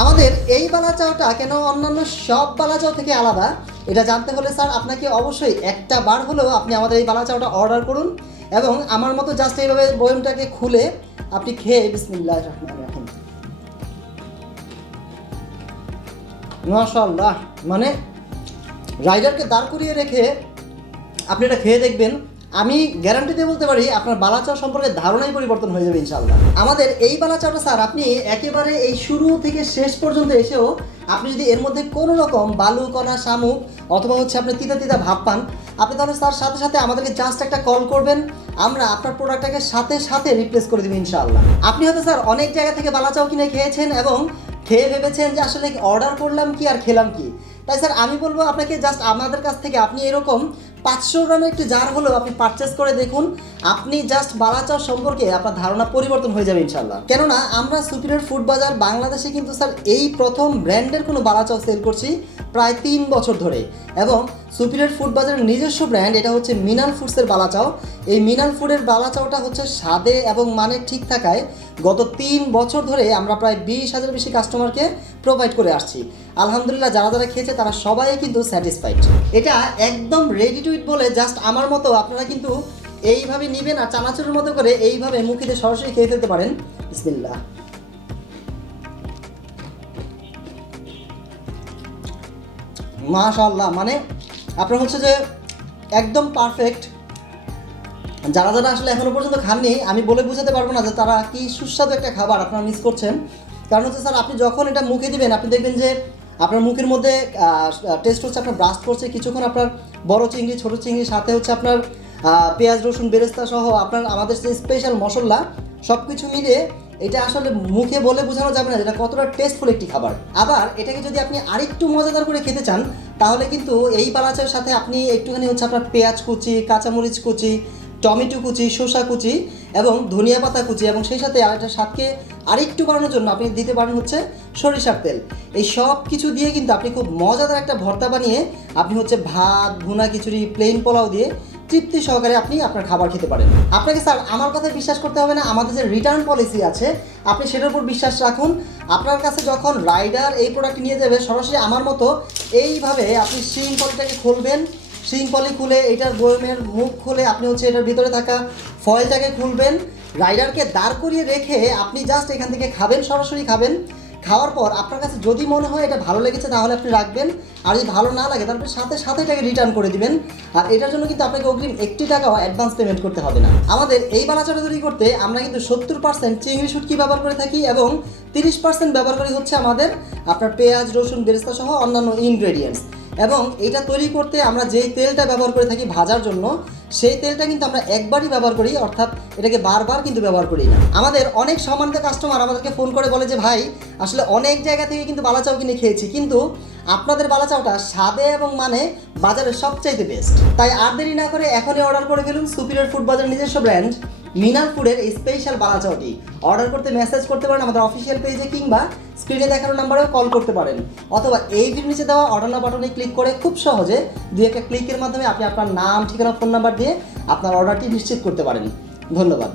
আমাদের এই বালা চাওটা কেন অন্যান্য সব বালা চাও থেকে আলাদা এটা জানতে হলে স্যার আপনাকে অবশ্যই একটা বার হলেও আপনি আমাদের এই বালা চাওটা অর্ডার করুন এবং আমার মতো জাস্ট এইভাবে বয়মটাকে খুলে আপনি খেয়ে বিসমিল্লাহির রহমানির রহিম মাশাআল্লাহ মানে রাইডারকে দাঁড় করিয়ে রেখে আপনি এটা খেয়ে দেখবেন আমি গ্যারান্টি দিয়ে বলতে পারি আপনার বালা চাও সম্পর্কে ধারণাই পরিবর্তন হয়ে যাবে ইনশাআল্লাহ। আমাদের এই বালা চাওটা স্যার আপনি একেবারে এই শুরু থেকে শেষ পর্যন্ত এসেও আপনি যদি এর মধ্যে কোনো রকম বালু কণা শামুক অথবা হচ্ছে আপনি তিতা তিতা ভাব পান আপনি তাহলে স্যার সাথে সাথে আমাদেরকে জাস্ট একটা কল করবেন, আমরা আপনার প্রোডাক্টটাকে সাথে সাথে রিপ্লেস করে দেবো ইনশাআল্লাহ। আপনি হয়তো স্যার অনেক জায়গা থেকে বালা চাও কিনে খেয়েছেন এবং খেয়ে ভেবেছেন যে আসলে অর্ডার করলাম কি আর খেলাম কি, তাই স্যার আমি বলবো আপনাকে জাস্ট আমাদের কাছ থেকে আপনি এরকম 500 গ্রামের একটি জার হলেও আপনি পারচেস করে দেখুন, আপনি জাস্ট বালা চাও সম্পর্কে আপনার ধারণা পরিবর্তন হয়ে যাবে ইনশাআল্লাহ। কেননা আমরা সুপিরিয়র ফুড বাজার বাংলাদেশে কিন্তু স্যার এই প্রথম ব্র্যান্ডের কোনো বালা চাও সেল করছি প্রায় 3 বছর ধরে এবং সুপিরিয়র ফুড বাজারের নিজস্ব ব্র্যান্ড এটা হচ্ছে মিনাল ফুডসের বালা চাও। এই মিনাল ফুডের বালা চাওটা হচ্ছে স্বাদে এবং মানে ঠিক থাকায় গত 3 বছর ধরে আমরা প্রায় 20,000 বেশি কাস্টমারকে প্রোভাইড করে আসছি। আলহামদুলিল্লাহ যারা যারা খেয়েছে তারা সবাই কিন্তু স্যাটিসফাইড। এটা একদম রেডি টু ইট বলে জাস্ট আমার মতো আপনারা কিন্তু এইভাবে নেবেন আর চানাচুরের মতো করে এইভাবে মুখে দিয়ে সরাসরি খেয়ে ফেলতে পারেন। বিসমিল্লাহ। মাশাআল্লাহ মানে আপনার হচ্ছে যে একদম পারফেক্ট। যারা যারা আসলে এখনো পর্যন্ত খাননি আমি বলে বোঝাতে পারবো না যে তারা কি সুস্বাদু একটা খাবার আপনারা মিস করছেন। কারণ হচ্ছে স্যার আপনি যখন এটা মুখে দিবেন আপনি দেখবেন যে আপনার মুখের মধ্যে টেস্ট হচ্ছে আপনার ব্রাস্ট করছে কিছুক্ষণ আপনার বড় চিংড়ি ছোটো চিংড়ির সাথে হচ্ছে আপনার পেঁয়াজ রসুন বেরেস্তা সহ আপনার আমাদের যে স্পেশাল মশলা সব কিছু মিলে এটা আসলে মুখে বলে বোঝানো যাবে না যেটা কতটা টেস্টফুল একটি খাবার। আবার এটাকে যদি আপনি আরেকটু মজাদার করে খেতে চান তাহলে কিন্তু এই বালা চাওয়ের সাথে আপনি একটুখানি হচ্ছে আপনার পেঁয়াজ কুচি কাঁচামরিচ কুচি টমেটো কুচি শসা কুচি এবং ধনিয়া পাতা কুচি এবং সেই সাথে আরেকটা স্বাদকে আরেকটু বাড়ানোর জন্য আপনি দিতে পারেন হচ্ছে সরিষার তেল। এই সব কিছু দিয়ে কিন্তু আপনি খুব মজাদার একটা ভর্তা বানিয়ে আপনি হচ্ছে ভাত ভুনা খিচুড়ি প্লেন পোলাও দিয়ে তৃপ্তি সহকারে আপনি আপনার খাবার খেতে পারেন। আপনাকে স্যার আমার কথায় বিশ্বাস করতে হবে না, আমাদের যে রিটার্ন পলিসি আছে আপনি সেটার উপর বিশ্বাস রাখুন। আপনার কাছে যখন রাইডার এই প্রোডাক্ট নিয়ে যাবে সরাসরি আমার মতো এইভাবে আপনি শিং পলিটাকে খুলবেন, শিং পলি খুলে এটার বয়মের মুখ খুলে আপনি হচ্ছে এটার ভিতরে থাকা ফয়েলটাকে খুলবেন, রাইডারকে দাঁড় করিয়ে রেখে আপনি জাস্ট এখান থেকে খাবেন, সরাসরি খাবেন। খাওয়ার পর আপনার কাছে যদি মনে হয় এটা ভালো লেগেছে তাহলে আপনি রাখবেন, আর যদি ভালো না লাগে তারপরে সাথে সাথে এটাকে রিটার্ন করে দিবেন। আর এটার জন্য কিন্তু আপনাকে অগ্রিম 1 টাকাও অ্যাডভান্স পেমেন্ট করতে হবে না। আমাদের এই বালা চাওটা তৈরি করতে আমরা কিন্তু 70% চিংড়ি শুটকি ব্যবহার করে থাকি এবং 30% ব্যবহার করি হচ্ছে আমাদের আপনার পেঁয়াজ রসুন বেরেস্তা সহ অন্যান্য ইনগ্রেডিয়েন্টস। এবং এটা তৈরি করতে আমরা যেই তেলটা ব্যবহার করে থাকি ভাজার জন্য সেই তেলটা কিন্তু আমরা একবারই ব্যবহার করি, অর্থাৎ এটাকে বারবার কিন্তু ব্যবহার করি না। আমাদের অনেক সম্মানিত কাস্টমার আমাদেরকে ফোন করে বলে যে ভাই আসলে অনেক জায়গা থেকে কিন্তু বালা চাও কিনে খেয়েছি কিন্তু আপনাদের বালা চাওটা স্বাদে এবং মানে বাজারের সবচাইতে বেস্ট। তাই আর দেরি না করে এখনই অর্ডার করে ফেলুন সুপিরিয়র ফুড বাজার নিজস্ব ব্র্যান্ড মিনাল ফুডের এই স্পেশাল বালা চাওটি। অর্ডার করতে মেসেজ করতে পারেন আমাদের অফিসিয়াল পেজে কিংবা স্ক্রিনে দেখানো নাম্বারেও কল করতে পারেন অথবা এই ভিডিওর নিচে দেওয়া অর্ডার নাও বাটনে ক্লিক করে খুব সহজে 2-1 ক্লিকের মাধ্যমে আপনি আপনার নাম ঠিকানা ফোন নাম্বার দিয়ে আপনার অর্ডারটি নিশ্চিত করতে পারেন। ধন্যবাদ।